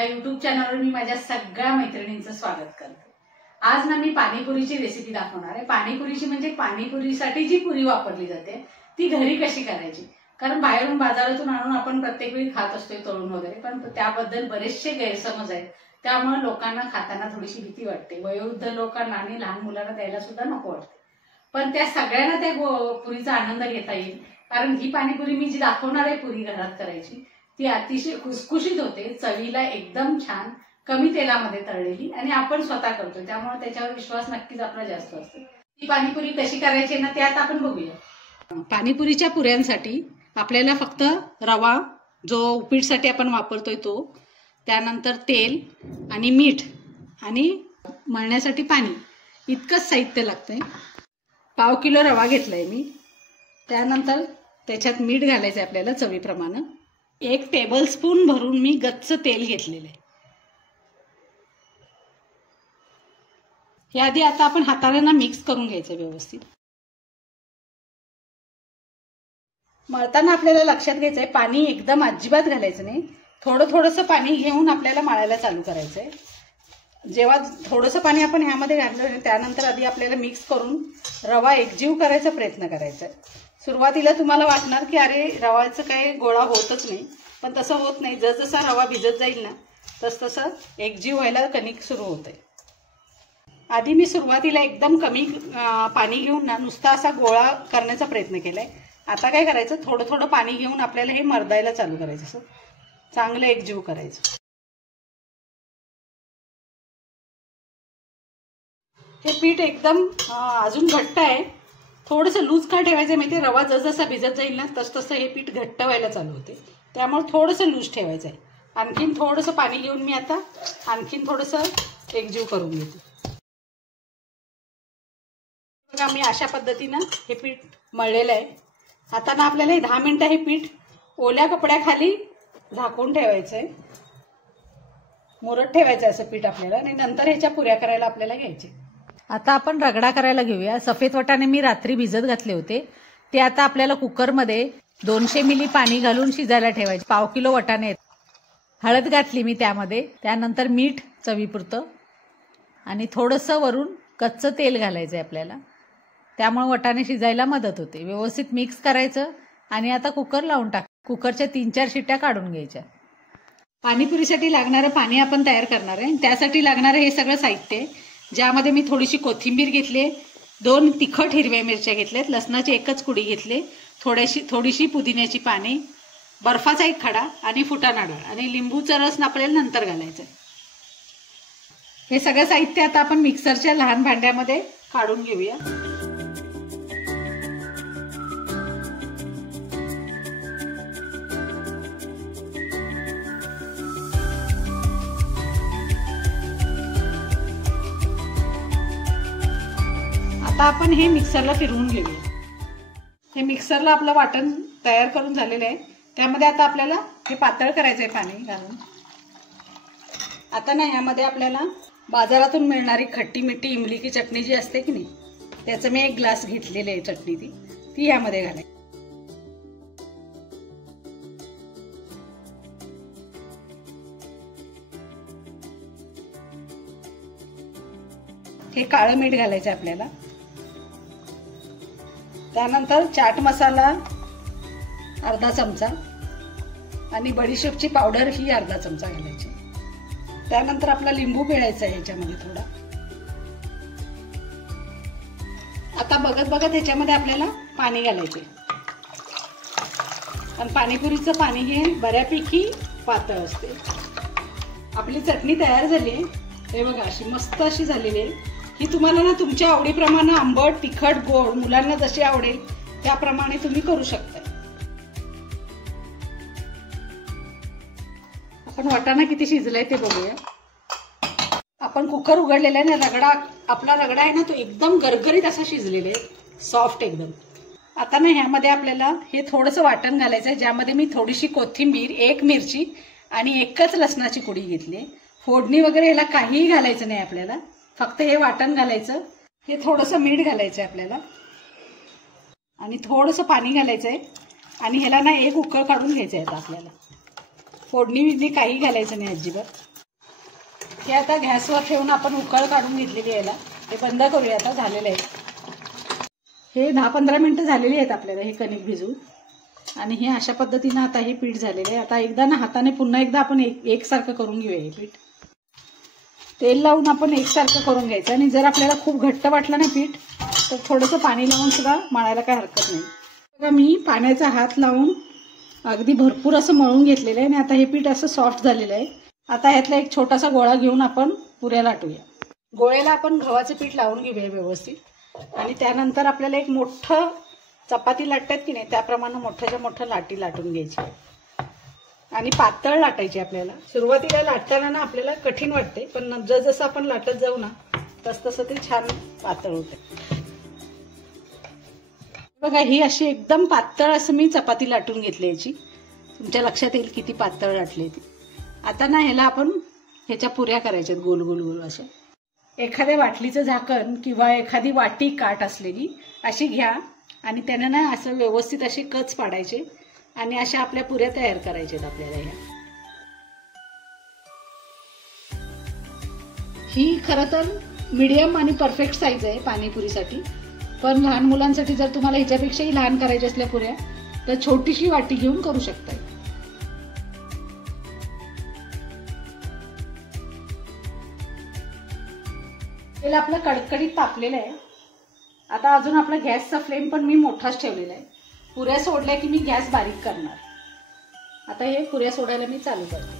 ह्या युट्यूब चॅनलवर मी माझ्या सगळ्या मैत्रिणींचं स्वागत करते। आज ना मी पाणीपुरीची रेसिपी दाखवणार आहे। पाणीपुरीची म्हणजे पाणीपुरीसाठी जी पुरी वापरली जाते ती घरी कशी करायची, कारण बाहेरून बाजारातून आणून आपण प्रत्येक वेळी खात असतो तळून वगैरे, पण त्याबद्दल बरेचसे गैरसमज आहेत। त्यामुळे लोकांना खाताना थोडीशी भीती वाटते, वयोवृद्ध लोकांना आणि लहान मुलांना द्यायला सुद्धा नको वाटते। पण त्या सगळ्यांना त्या पुरीचा आनंद घेता येईल, कारण ही पाणीपुरी मी जी दाखवणार आहे पुरी घरात करायची ती अतिशय खुसखुशीत होते, चवीला एकदम छान, कमी तेलामध्ये तळलेली आणि आपण स्वतः करतो त्यामुळे त्याच्यावर विश्वास नक्कीच आपला जास्त असतो। ही पाणीपुरी कशी करायची ना ते आता आपण बघूया। पाणीपुरीच्या पुऱ्यांसाठी आपल्याला फक्त रवा, जो उपीटसाठी आपण वापरतोय तो, त्यानंतर तेल आणि मीठ आणि मळण्यासाठी पाणी, इतकंच साहित्य लागतंय। पाव किलो रवा घेतलाय मी, त्यानंतर त्याच्यात मीठ घालायचं आपल्याला चवीप्रमाणे। 1 टेबलस्पून भरून मी गच्च तेल घेतलेलं आहे। हे आधी आता आपण हाताने ना मिक्स करून घ्यायचं व्यवस्थित। मळताना आपल्याला लक्षात घ्यायचंय पाणी एकदम अजिबात घालायचं नाही, थोडं थोडंसं पाणी घेऊन आपल्याला मळायला चालू करायचंय। जेव्हा थोडंसं पाणी आपण ह्यामध्ये घातलं त्यानंतर आधी आपल्याला मिक्स करून रवा एकजीव करायचा प्रयत्न करायचा आहे। सुरुवातीला तुम्हाला वाटणार की अरे रवाचं काही गोळा होतच नाही, पण तसं होत नाही। जसजसा रवा भिजत जाईल ना तसतसं एकजीव व्हायला कणिक सुरू होते। आधी मी सुरुवातीला एकदम कमी पाणी घेऊन ना नुसता असा गोळा करण्याचा प्रयत्न केलाय। आता काय करायचं, थोडं थोडं पाणी घेऊन आपल्याला हे मर्दायला चालू करायचं, असं चांगलं एकजीव करायचं। हे पीठ एकदम अजून घट्ट आहे, थोडंसं लूज का ठेवायचं माहिती, रवा जसजसा भिजत जाईल ना तसतसं हे पीठ घट्ट व्हायला चालू होते, त्यामुळे थोडंसं लूज ठेवायचं आहे। आणखीन थोडंसं पाणी घेऊन मी आता आणखीन थोडंसं एकजीव करून घेते। बघा मी अशा पद्धतीनं हे पीठ मळलेलं आहे। आता ना आपल्याला 10 मिनिटं हे पीठ ओल्या कपड्याखाली झाकून ठेवायचं आहे, मुरत ठेवायचं असं पीठ आपल्याला, आणि नंतर ह्याच्या पुऱ्या करायला आपल्याला घ्यायचे। आता आपण रगडा करायला घेऊया। सफेद वाटाणे मी रात्री भिजत घातले होते, ते आता आपल्याला कुकरमध्ये 200 मिली पाणी घालून शिजायला ठेवायचे। पाव किलो वाटाणे आहेत, हळद घातली मी त्यामध्ये, त्यानंतर मीठ चवीपुरतं आणि थोडंसं वरून कच्चं तेल घालायचं आहे आपल्याला, त्यामुळे वाटाणे शिजायला मदत होते। व्यवस्थित मिक्स करायचं आणि आता कुकर लावून टाक। कुकरच्या 3-4 शिट्ट्या काढून घ्यायच्या। पाणीपुरीसाठी लागणारं पाणी आपण तयार करणार आहे, त्यासाठी लागणारं हे सगळं साहित्य आहे, ज्यामध्ये मी थोडीशी कोथिंबीर घेतली, 2 तिखट हिरव्या मिरच्या घेतल्यात, लसणाची 1च कुडी घेतली, थोडीशी पुदिन्याची पाने, बर्फाचा 1 खडा आणि फुटाणा डाळ आणि लिंबूचा रस आपल्याला नंतर घालायचं आहे। हे सगळं साहित्य आता आपण मिक्सरच्या लहान भांड्यामध्ये काढून घेऊया। आता आपण हे मिक्सरला फिरवून घेऊया। हे मिक्सरला आपलं वाटण तयार करून झालेलं आहे, त्यामध्ये आता आपल्याला हे पातळ करायचं आहे पाणी घालून। आता ना यामध्ये आपल्याला बाजारातून मिळणारी खट्टी मिठी इमली की चटणी जी असते की नाही, त्याचं मी 1 ग्लास घेतलेली आहे चटणी, ती यामध्ये घालायची। हे काळं मीठ घालायचं आपल्याला, त्यानंतर चाट मसाला अर्धा चमचा आणि बडीशेपची पावडर ही अर्धा चमचा घालायची। त्यानंतर आपला लिंबू पिळायचा आहे ह्याच्यामध्ये थोडा। आता बघत बघत ह्याच्यामध्ये आपल्याला पाणी घालायचे, आणि पाणीपुरीचं पाणी हे बऱ्यापैकी पातळ असते। आपली चटणी तयार झाली, हे बघा अशी मस्त अशी झालेली आहे। ही तुम्हाला ना तुमच्या आवडीप्रमाणे आंबट, तिखट, गोड, मुलांना जशी आवडेल त्याप्रमाणे तुम्ही करू शकता। आपण वाटाणा किती शिजलाय ते बघूया। आपण कुकर उघडलेला आहे ना, आपला रगडा आहे ना तो एकदम गरगरीत असा शिजलेला आहे, सॉफ्ट एकदम। आता ना ह्यामध्ये आपल्याला हे थोडंसं वाटण घालायचं आहे, ज्यामध्ये मी थोडीशी कोथिंबीर, 1 मिरची आणि 1च लसणाची कुडी घेतली। फोडणी वगैरे ह्याला काहीही घालायचं नाही आपल्याला, फक्त हे वाटण घालायचं, हे थोडंसं मीठ घालायचं आहे आपल्याला आणि थोडंसं पाणी घालायचं आहे आणि ह्याला ना 1 उकळ काढून घ्यायचं आहे आपल्याला। फोडणी काही घालायचं नाही अजिबात। हे आता गॅसवर ठेवून आपण उकळ काढून घेतलेली याला. हे बंद करूया आता. झालेलं आहे हे 10-15 मिनिटं झालेली आहेत आपल्याला हे कणिक भिजून. आणि हे अशा पद्धतीनं आता हे पीठ झालेलं आहे. आता एकदा ना हाताने पुन्हा एकदा आपण एकसारखं करून घेऊया हे पीठ. तेल लावून आपण एकसारखं करून घ्यायचं. आणि जर आपल्याला खूप घट्ट वाटलं ना पीठ तर थोडंसं पाणी लावून सुद्धा मळायला काय हरकत नाही. बघा मी पाण्याचा हात लावून अगदी भरपूर असं मळून घेतलेलं आहे. आणि आता हे पीठ असं सॉफ्ट झालेलं आहे. आता ह्यातला एक छोटासा गोळा घेऊन आपण पुऱ्या लाटूया. गोळ्याला आपण गव्हाचं पीठ लावून घेऊया व्यवस्थित. आणि त्यानंतर आपल्याला एक मोठं चपाती लाटतात की नाही त्याप्रमाणे मोठ्याच्या मोठं लाटी लाटून घ्यायची. आणि पातळ लाटायची आपल्याला. सुरुवातीला लाटताना ना आपल्याला कठीण वाटते पण जसं आपण लाटत जाऊ ना तसं ते छान पातळ होते. बघा ही अशी एकदम पातळ असं मी चपाती लाटून घेतली याची. तुमच्या लक्षात येईल किती पातळ लाटली ती. आता ना ह्याला आपण ह्याच्या पुऱ्या करायच्यात गोल गोल गोल अशा. एखाद्या बाटलीचं झाकण किंवा एखादी वाटी काट असलेली अशी घ्या आणि त्याने ना असं व्यवस्थित असे कच पाडायचे आणि अशा आपल्या पुऱ्या तयार करायच्यात आपल्याला. ह्या ही खरं तर मीडियम आणि परफेक्ट साईज आहे पाणीपुरीसाठी. पण लहान मुलांसाठी जर तुम्हाला ह्याच्यापेक्षाही लहान करायच्या असल्या पुऱ्या तर छोटीशी वाटी घेऊन करू शकता. तेल आपलं कडकडीत तापलेलं आहे. आता अजून आपला गॅसचा फ्लेम पण मी मोठाच ठेवलेला आहे. पुऱ्या सोडल्या की मी गॅस बारीक करणार. आता हे पुऱ्या सोडायला मी चालू करते.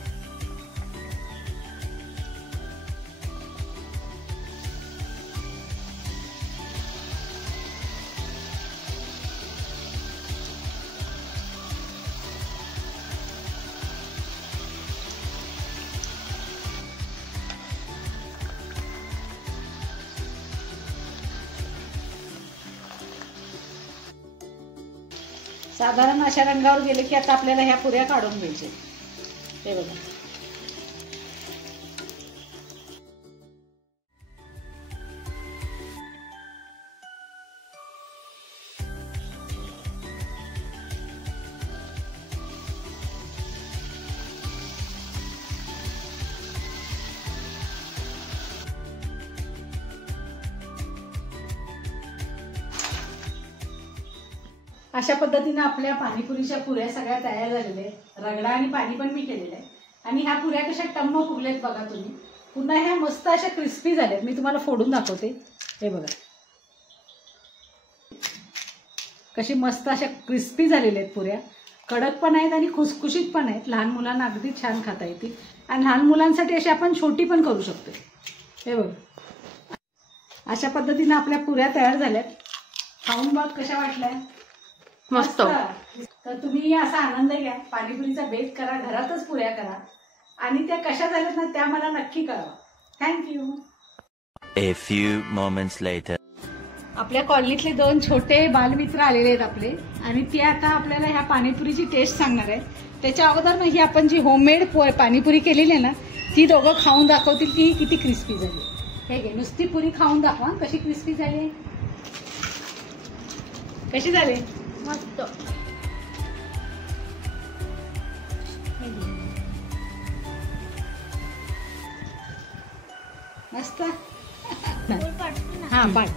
साधारण अशा रंगावर गेले की आता आपल्याला ह्या पुऱ्या काढून घ्यायच्या. हे बघा अशा पद्धतीने आपल्या पाणीपुरीच्या पुऱ्या सगळ्या तयार झालेल्या आहेत. रगडा आणि पाणी पण मी केलेलं आहे. आणि ह्या पुऱ्या कशा टम्म फुगलेत बघा तुम्ही. पुन्हा ह्या मस्त अशा क्रिस्पी झाल्यात. मी तुम्हाला फोडून दाखवते. हे बघा कशी मस्त अशा क्रिस्पी झालेल्या आहेत पुऱ्या. कडक पण आहेत आणि खुसखुशीत पण आहेत. लहान मुलांना अगदी छान खाता येतील. आणि लहान मुलांसाठी अशी आपण छोटी पण करू शकतो. हे बघा अशा पद्धतीने आपल्या पुऱ्या तयार झाल्यात. खाऊन बघ कशा वाटल्या. मस्त. तर तुम्ही असा आनंद घ्या. पाणीपुरीचा बेत करा. घरातच पुऱ्या करा. आणि त्या कशा झाल्यात ना त्या मला नक्की कळवा. Thank you. A few moments later. आपल्या कॉलनीतले 2 छोटे बालमित्र आलेले आहेत आपले. आणि ते आता आपल्याला ह्या पाणीपुरीची टेस्ट सांगणार आहेत. त्याच्या अगोदर ना ही आपण जी होममेड पाणीपुरी केलेली आहे ना ती दोघं खाऊन दाखवतील की किती क्रिस्पी झाली. हे घे नुसती पुरी खाऊन दाखवा कशी क्रिस्पी झाली. कशी झाली. मस्त. मस्त. हा पाड.